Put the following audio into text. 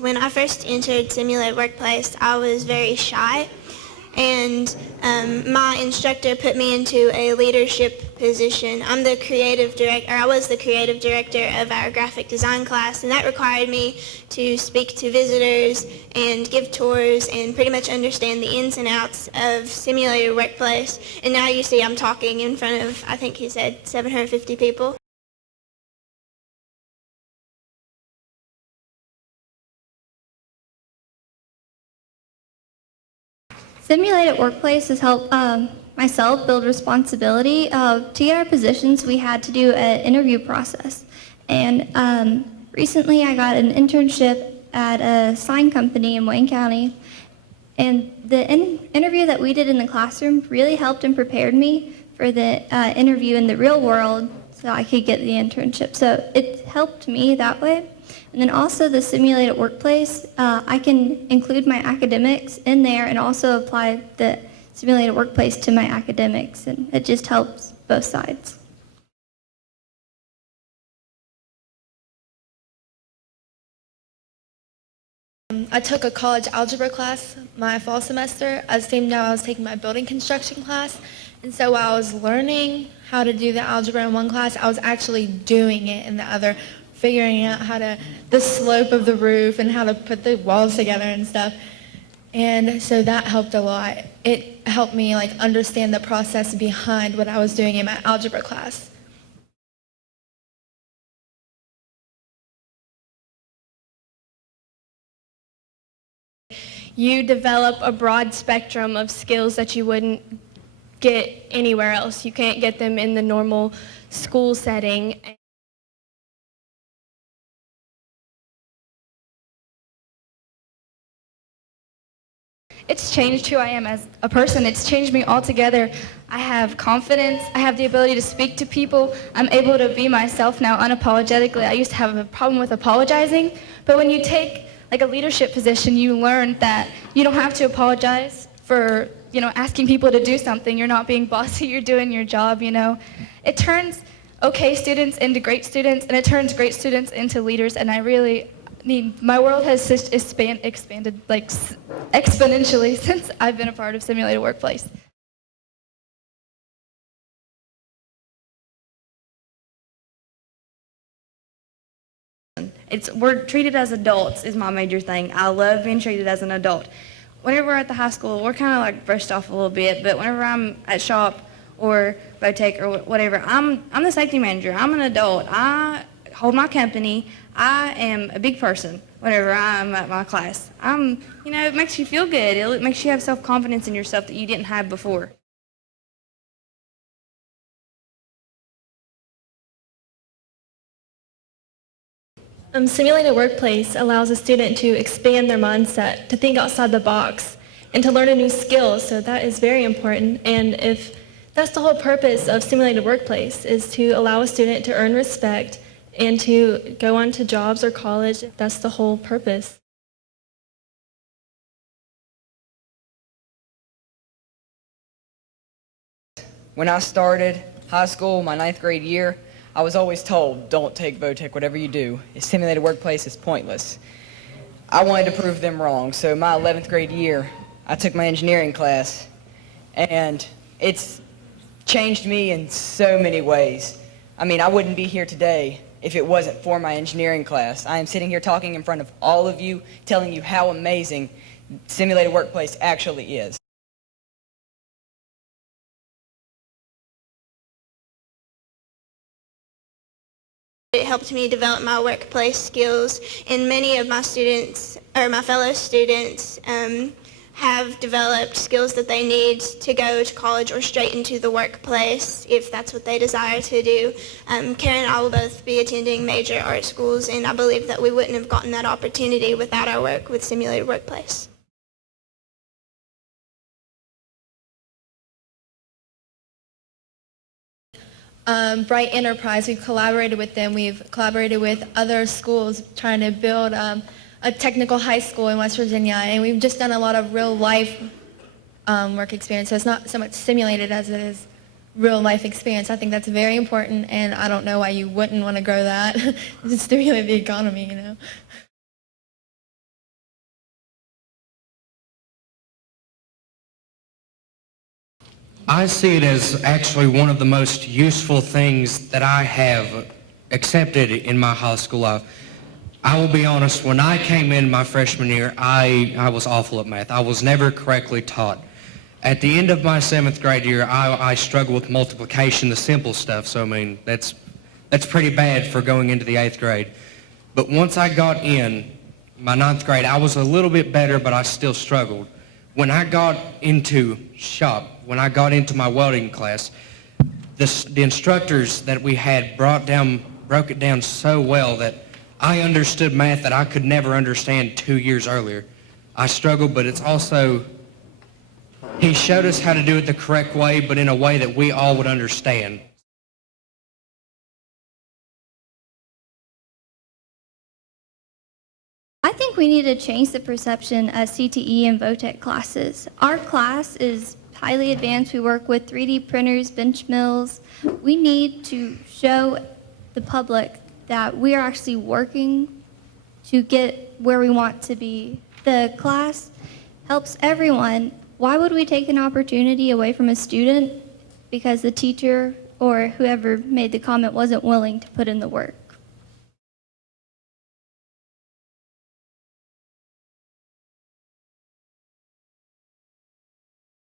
when I first entered Simulated Workplace, I was very shy, and my instructor put me into a leadership position. I was the creative director of our graphic design class, and that required me to speak to visitors and give tours and pretty much understand the ins and outs of Simulated Workplace. And now you see I'm talking in front of, I think he said, 750 people. Simulated Workplace has helped myself build responsibility. To get our positions, we had to do an interview process. And recently I got an internship at a sign company in Wayne County. And the interview that we did in the classroom really helped and prepared me for the interview in the real world so I could get the internship. So it helped me that way. And then also the Simulated Workplace, I can include my academics in there and also apply the Simulated Workplace to my academics, and it just helps both sides. I took a college algebra class my fall semester. At the same time I was taking my building construction class, and so while I was learning how to do the algebra in one class, I was actually doing it in the other, figuring out the slope of the roof and how to put the walls together and stuff. And so that helped a lot. It helped me understand the process behind what I was doing in my algebra class. You develop a broad spectrum of skills that you wouldn't get anywhere else. You can't get them in the normal school setting. It's changed who I am as a person. It's changed me altogether. I have confidence. I have the ability to speak to people. I'm able to be myself now unapologetically. I used to have a problem with apologizing, but when you take a leadership position, you learn that you don't have to apologize for, asking people to do something. You're not being bossy, you're doing your job, It turns okay students into great students, and it turns great students into leaders, and my world has expanded exponentially since I've been a part of Simulated Workplace. We're treated as adults is my major thing. I love being treated as an adult. Whenever we're at the high school, we're kind of brushed off a little bit, but whenever I'm at shop or Botech or whatever, I'm the safety manager. I'm an adult. I hold my company. I am a big person whenever I'm at my class. It makes you feel good. It makes you have self-confidence in yourself that you didn't have before. Simulated Workplace allows a student to expand their mindset, to think outside the box, and to learn a new skill, so that is very important. And if that's the whole purpose of Simulated Workplace, is to allow a student to earn respect and to go on to jobs or college. That's the whole purpose. When I started high school, my 9th grade year, I was always told, don't take Votech, whatever you do. A Simulated Workplace is pointless. I wanted to prove them wrong, so my 11th grade year, I took my engineering class, and it's changed me in so many ways. I wouldn't be here today if it wasn't for my engineering class. I am sitting here talking in front of all of you, telling you how amazing Simulated Workplace actually is. It helped me develop my workplace skills, and many of my students, or my fellow students, have developed skills that they need to go to college or straight into the workplace if that's what they desire to do. Karen and I will both be attending major art schools, and I believe that we wouldn't have gotten that opportunity without our work with Simulated Workplace. Bright Enterprise, we've collaborated with them. We've collaborated with other schools trying to build a technical high school in West Virginia, and we've just done a lot of real life work experience. So it's not so much simulated as it is real life experience. I think that's very important, and I don't know why you wouldn't want to grow that. To stimulate the economy, I see it as actually one of the most useful things that I have accepted in my high school life. I will be honest, when I came in my freshman year, I was awful at math. I was never correctly taught. At the end of my 7th grade year, I struggled with multiplication, the simple stuff, so I mean, that's pretty bad for going into the 8th grade. But once I got in my 9th grade, I was a little bit better, but I still struggled. When I got into shop, when I got into my welding class, the instructors that we had broke it down so well that I understood math that I could never understand 2 years earlier. I struggled, but it's also, he showed us how to do it the correct way, but in a way that we all would understand. I think we need to change the perception of CTE and VOTEC classes. Our class is highly advanced. We work with 3D printers, bench mills. We need to show the public that we are actually working to get where we want to be. The class helps everyone. Why would we take an opportunity away from a student because the teacher or whoever made the comment wasn't willing to put in the work?